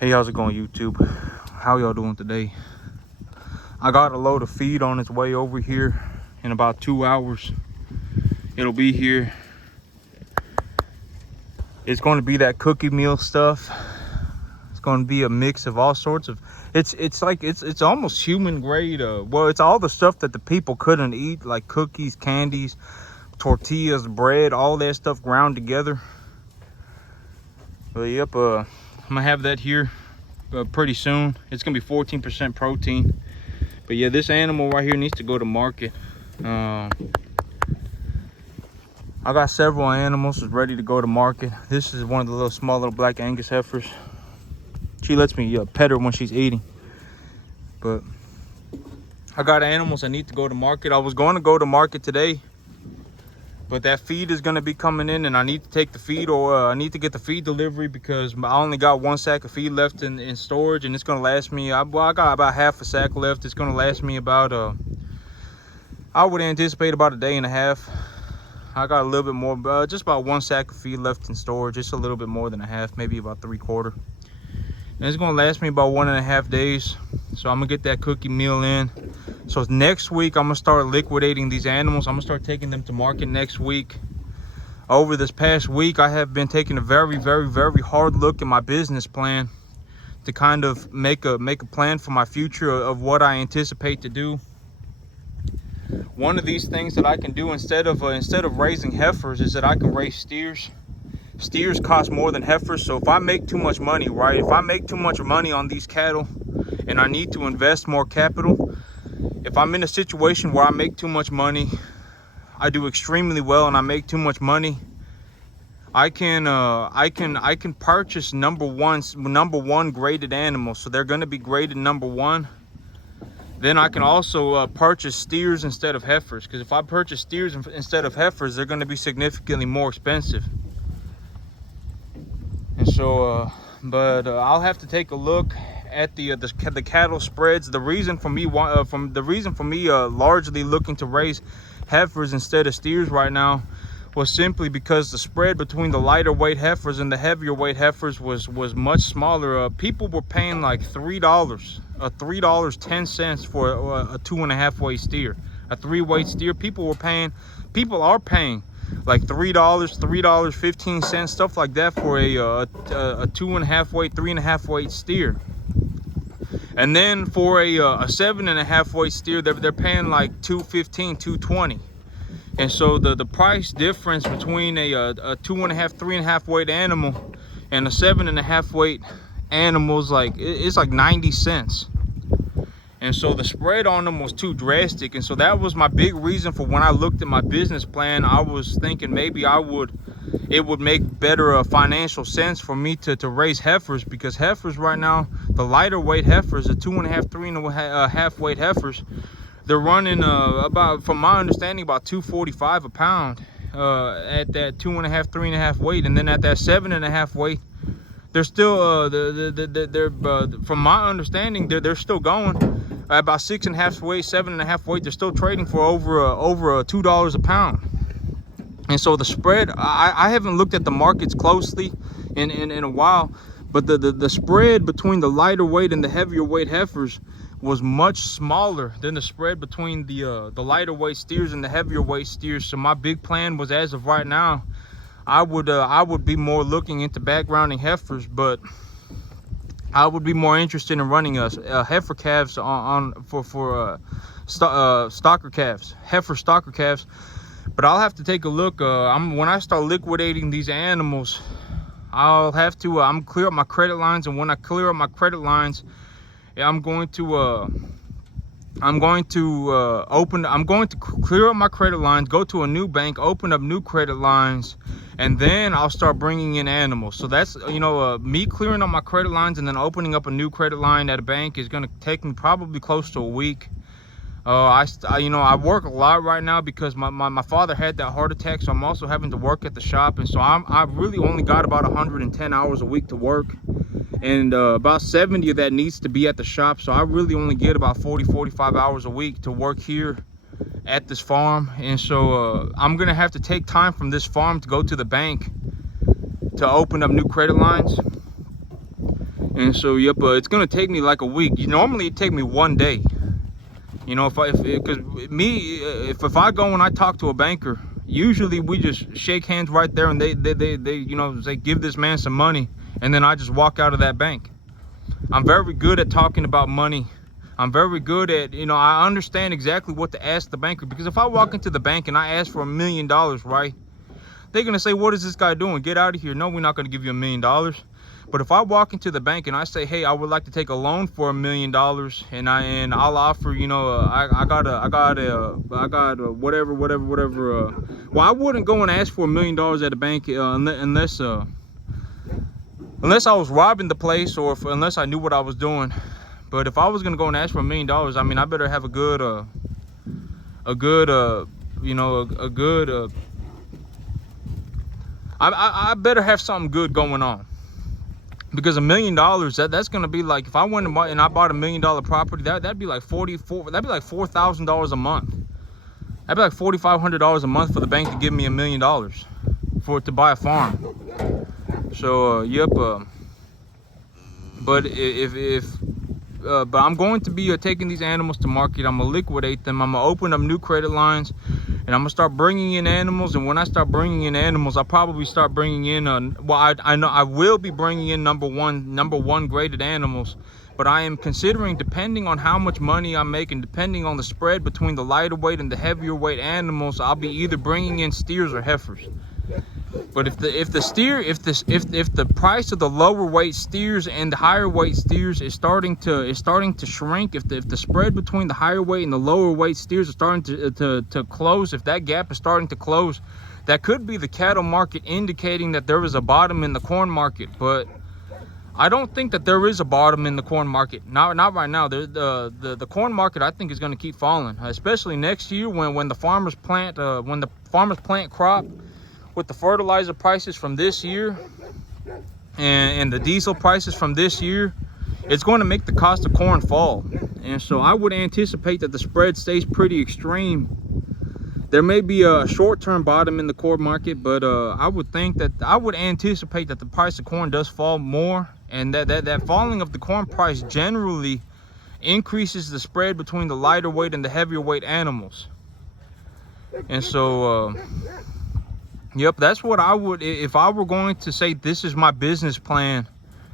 Hey, how's it going, YouTube? How y'all doing today? I got a load of feed on its way over here in about 2 hours. It'll be here. It's going to be that cookie meal stuff. It's going to be a mix of all sorts of. It's almost human grade. Well, it's all the stuff that the people couldn't eat, like cookies, candies, tortillas, bread, all that stuff ground together. But yep, I'm gonna have that here pretty soon. It's gonna be 14% protein. But yeah, this animal right here needs to go to market. I got several animals ready to go to market. This is one of the small little black Angus heifers. She lets me pet her when she's eating. But I got animals that need to go to market. I was going to go to market today, but that feed is going to be coming in, and I need to take the feed, or I need to get the feed delivery because I only got 1 sack of feed left in storage, and it's going to last me. I got about half a sack left. It's going to last me about I would anticipate about a day and a half. I got a little bit more, just about 1 sack of feed left in storage, just a little bit more than a half, maybe about 3/4. And it's going to last me about 1.5 days. So I'm going to get that cookie meal in. So next week, I'm going to start liquidating these animals. I'm going to start taking them to market next week. Over this past week, I have been taking a very, very, very hard look at my business plan to kind of make a plan for my future of what I anticipate to do. One of these things that I can do instead of raising heifers is that I can raise steers. Steers cost more than heifers, so if I make too much money, right? If I make too much money on these cattle and I need to invest more capital, if I'm in a situation where I make too much money, I do extremely well and I make too much money, I can purchase number one graded animals, so they're going to be graded number 1. Then I can also purchase steers instead of heifers, because if I purchase steers instead of heifers, they're going to be significantly more expensive. And so, I'll have to take a look at the cattle spreads. The reason for me largely looking to raise heifers instead of steers right now was simply because the spread between the lighter weight heifers and the heavier weight heifers was much smaller. People were paying like $3.10 for a 2.5 weight steer, a 3 weight steer. People are paying like $3.15, stuff like that, for a 2.5 weight, 3.5 weight steer. And then for a 7.5 weight steer, they're paying like $2.15, $2.20. And so the price difference between a 2.5, 3.5 weight animal and a 7.5 weight animal is it's like 90 cents. And so the spread on them was too drastic. And so that was my big reason for when I looked at my business plan. I was thinking maybe it would make better financial sense for me to raise heifers, because heifers right now, the lighter weight heifers, the 2.5, 3.5 weight heifers, they're running about, from my understanding, about $2.45 a pound at that 2.5, 3.5 weight. And then at that 7.5 weight, they're still from my understanding, they're still going at about 6.5 weight, 7.5 weight. They're still trading for over $2 a pound. And so the spread, I haven't looked at the markets closely in a while, but the spread between the lighter weight and the heavier weight heifers was much smaller than the spread between the lighter weight steers and the heavier weight steers. So my big plan was, as of right now, I would be more looking into backgrounding heifers, but I would be more interested in running heifer calves for stocker calves, heifer stocker calves. But I'll have to take a look. When I start liquidating these animals, I'll have to clear up my credit lines, and when I clear up my credit lines, I'm going to clear up my credit lines, go to a new bank, open up new credit lines, and then I'll start bringing in animals. So that's, me clearing up my credit lines and then opening up a new credit line at a bank is going to take me probably close to a week. I work a lot right now because my father had that heart attack, so I'm also having to work at the shop, and so I really only got about 110 hours a week to work, and about 70 of that needs to be at the shop. So I really only get about 45 hours a week to work here at this farm. And so I'm gonna have to take time from this farm to go to the bank to open up new credit lines. And so, yep, it's gonna take me like a week. Normally it take me 1 day. You know, if I go and I talk to a banker, usually we just shake hands right there, and they you know, say give this man some money, and then I just walk out of that bank. I'm very good at talking about money. I'm very good at, you know, I understand exactly what to ask the banker, because if I walk into the bank and I ask for $1 million, right, they're gonna say, what is this guy doing? Get out of here. No, we're not gonna give you $1 million. But if I walk into the bank and I say, hey, I would like to take a loan for $1 million, and I'll offer, you know, I got whatever. Well, I wouldn't go and ask for $1 million at a bank unless I was robbing the place, or unless I knew what I was doing. But if I was gonna go and ask for $1 million, I mean, I better have I better have something good going on. Because $1 million, that's gonna be like, if I went and I bought $1 million property, that'd be like $4,000 a month. That'd be like $4,500 a month for the bank to give me $1 million to buy a farm. So yep. But but I'm going to be taking these animals to market. I'm gonna liquidate them. I'm gonna open up new credit lines, and I'm gonna start bringing in animals. And when I start bringing in animals, I'll probably start bringing in well, I know I will be bringing in number one graded animals. But I am considering, depending on how much money I'm making, depending on the spread between the lighter weight and the heavier weight animals, I'll be either bringing in steers or heifers. But if the price of the lower weight steers and the higher weight steers is starting to shrink, if the spread between the higher weight and the lower weight steers is starting to close, if that gap is starting to close, that could be the cattle market indicating that there is a bottom in the corn market. But I don't think that there is a bottom in the corn market. Not right now. The corn market, I think, is going to keep falling, especially next year when the farmers plant crop. With the fertilizer prices from this year and the diesel prices from this year, it's going to make the cost of corn fall. And so I would anticipate that the spread stays pretty extreme. There may be a short-term bottom in the corn market, but I would anticipate that the price of corn does fall more, and that falling of the corn price generally increases the spread between the lighter weight and the heavier weight animals. And so yep, that's what I would, if I were going to say this is my business plan,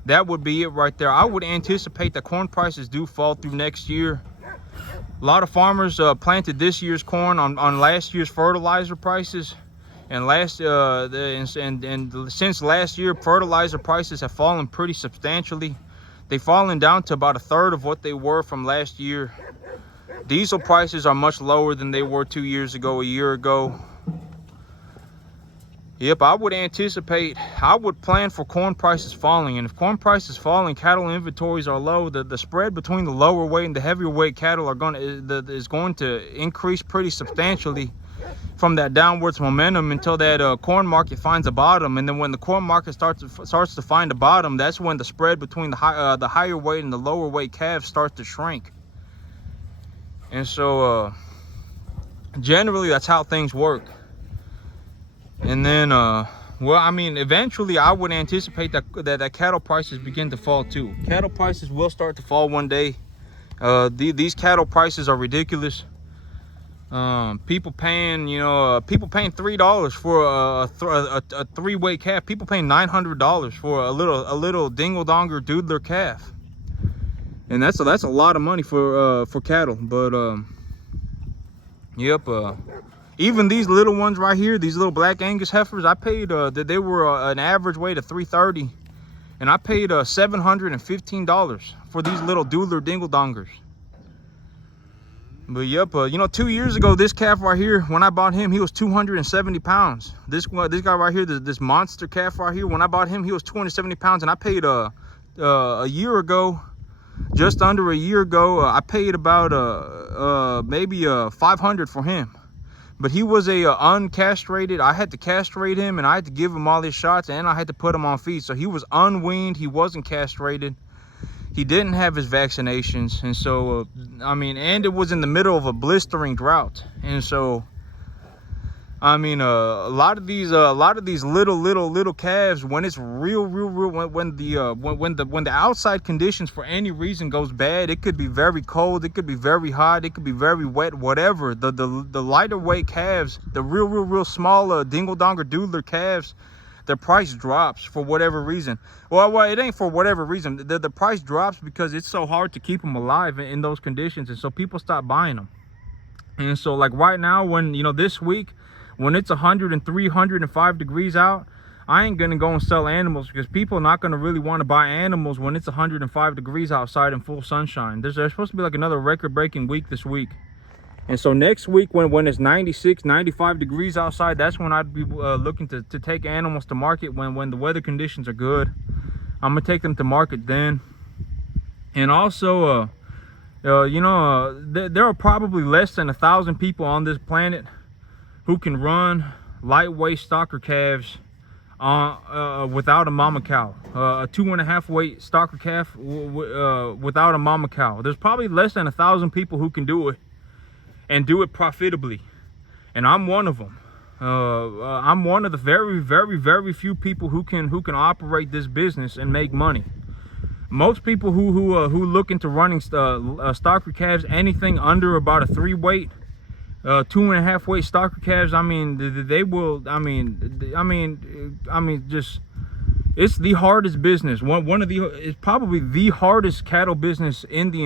that would be it right there. I would anticipate that corn prices do fall through next year. A lot of farmers planted this year's corn on last year's fertilizer prices, and since last year, fertilizer prices have fallen pretty substantially. They've fallen down to about 1/3 of what they were from last year. Diesel prices are much lower than they were 2 years ago, a year ago. Yep, I would plan for corn prices falling. And if corn prices falling, cattle inventories are low, the spread between the lower weight and the heavier weight cattle is going to increase pretty substantially from that downwards momentum until that corn market finds a bottom. And then when the corn market starts to find a bottom, that's when the spread between the higher weight and the lower weight calves starts to shrink. And so generally that's how things work. And then well, I mean, eventually I would anticipate that cattle prices begin to fall too. Cattle prices will start to fall one day. These cattle prices are ridiculous. People paying $3 for a 3-weight calf. People paying $900 for a little dingle-donger doodler calf, and that's a lot of money for cattle. But yep. Even these little ones right here, these little Black Angus heifers, I paid, they were an average weight of 330, and I paid $715 for these little doodler dingle-dongers. But yep, 2 years ago, this calf right here, when I bought him, he was 270 pounds. This guy right here, this monster calf right here, when I bought him, he was 270 pounds, and I paid a year ago, just under a year ago, I paid about maybe $500 for him. But he was uncastrated. I had to castrate him, and I had to give him all his shots, and I had to put him on feed. So he was unweaned. He wasn't castrated. He didn't have his vaccinations. And so, I mean, and it was in the middle of a blistering drought. And so, I mean, a lot of these little calves, when it's real, when the outside conditions for any reason goes bad, it could be very cold, it could be very hot, it could be very wet, whatever. The lighter weight calves, the real small dingle donger doodler calves, their price drops for whatever reason. Well, it ain't for whatever reason. The price drops because it's so hard to keep them alive in those conditions, and so people stop buying them. And so, like right now, when this week, when it's 103, 105 degrees out, I ain't gonna go and sell animals because people are not gonna really want to buy animals when it's 105 degrees outside in full sunshine. There's supposed to be like another record-breaking week this week. And so next week, when it's 96, 95 degrees outside, that's when I'd be looking to take animals to market, when the weather conditions are good. I'm gonna take them to market then. And also, there are probably less than 1,000 people on this planet who can run lightweight stocker calves without a mama cow. A 2.5 weight stocker calf without a mama cow. There's probably less than 1,000 people who can do it and do it profitably, and I'm one of them. I'm one of the very few people who can operate this business and make money. Most people who look into running stocker calves, anything under about a 3 weight, 2.5 weight stocker calves, I mean, they will, just, it's the hardest business. It's probably the hardest cattle business on the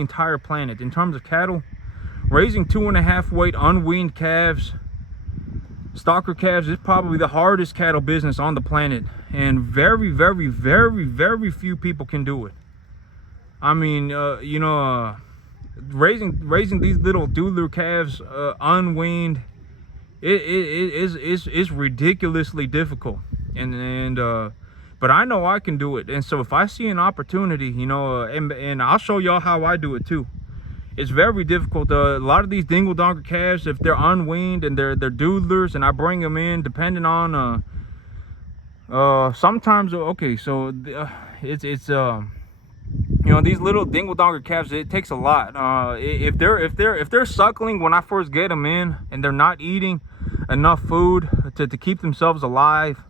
entire planet. In terms of cattle, raising 2.5 weight unweaned calves, stocker calves, is probably the hardest cattle business on the planet, and very few people can do it. I mean, raising these little doodler calves unweaned, it's ridiculously difficult, but I know I can do it. And so if I see an opportunity, and I'll show y'all how I do it too. It's very difficult. A lot of these dingle donger calves, if they're unweaned and they're doodlers, and I bring them in, depending on sometimes, okay, so it's these little dingle donger calves, it takes a lot. If they're suckling when I first get them in, and they're not eating enough food to keep themselves alive,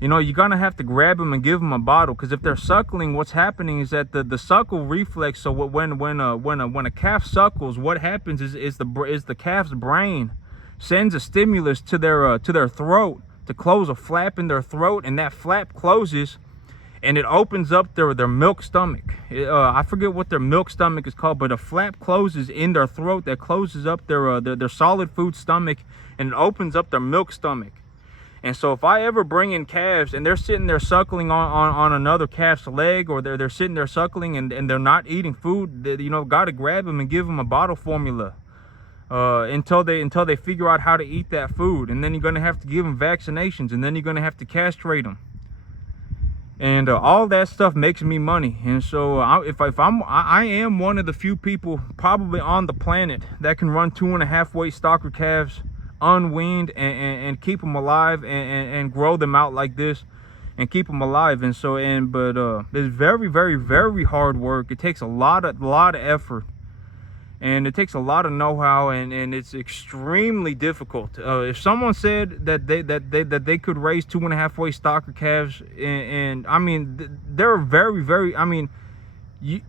you're gonna have to grab them and give them a bottle, because if they're suckling, what's happening is that the suckle reflex. So when a calf suckles, what happens is the calf's brain sends a stimulus to their throat to close a flap in their throat, and that flap closes, and it opens up their milk stomach. I forget what their milk stomach is called, but a flap closes in their throat that closes up their solid food stomach, and it opens up their milk stomach. And so if I ever bring in calves and they're sitting there suckling on another calf's leg, or they're sitting there suckling and they're not eating food, got to grab them and give them a bottle formula until they figure out how to eat that food. And then you're going to have to give them vaccinations, and then you're going to have to castrate them. And all that stuff makes me money. And so I am one of the few people probably on the planet that can run 2.5 weight stocker calves unweaned and keep them alive and grow them out like this and keep them alive. And so, but it's very hard work. It takes a lot of effort, and it takes a lot of know-how, and it's extremely difficult. If someone said that they could raise 2.5 weight stocker calves, and I mean, they're very, I mean,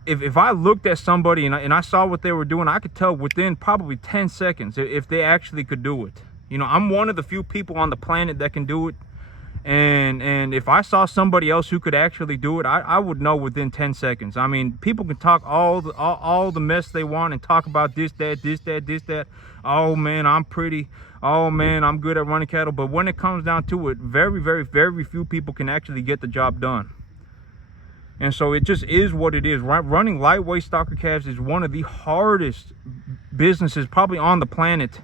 if I looked at somebody and I saw what they were doing, I could tell within probably 10 seconds if they actually could do it. I'm one of the few people on the planet that can do it. And if I saw somebody else who could actually do it, I would know within 10 seconds. I mean, people can talk all the mess they want and talk about this, that. Oh man, I'm pretty. Oh man, I'm good at running cattle. But when it comes down to it, very few people can actually get the job done. And so it just is what it is. Running lightweight stocker calves is one of the hardest businesses probably on the planet.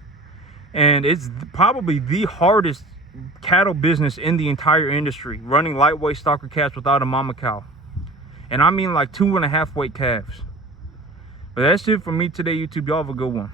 And it's probably the hardest cattle business in the entire industry, running lightweight stocker calves without a mama cow. And I mean like 2.5 weight calves. But that's it for me today, YouTube. Y'all have a good one.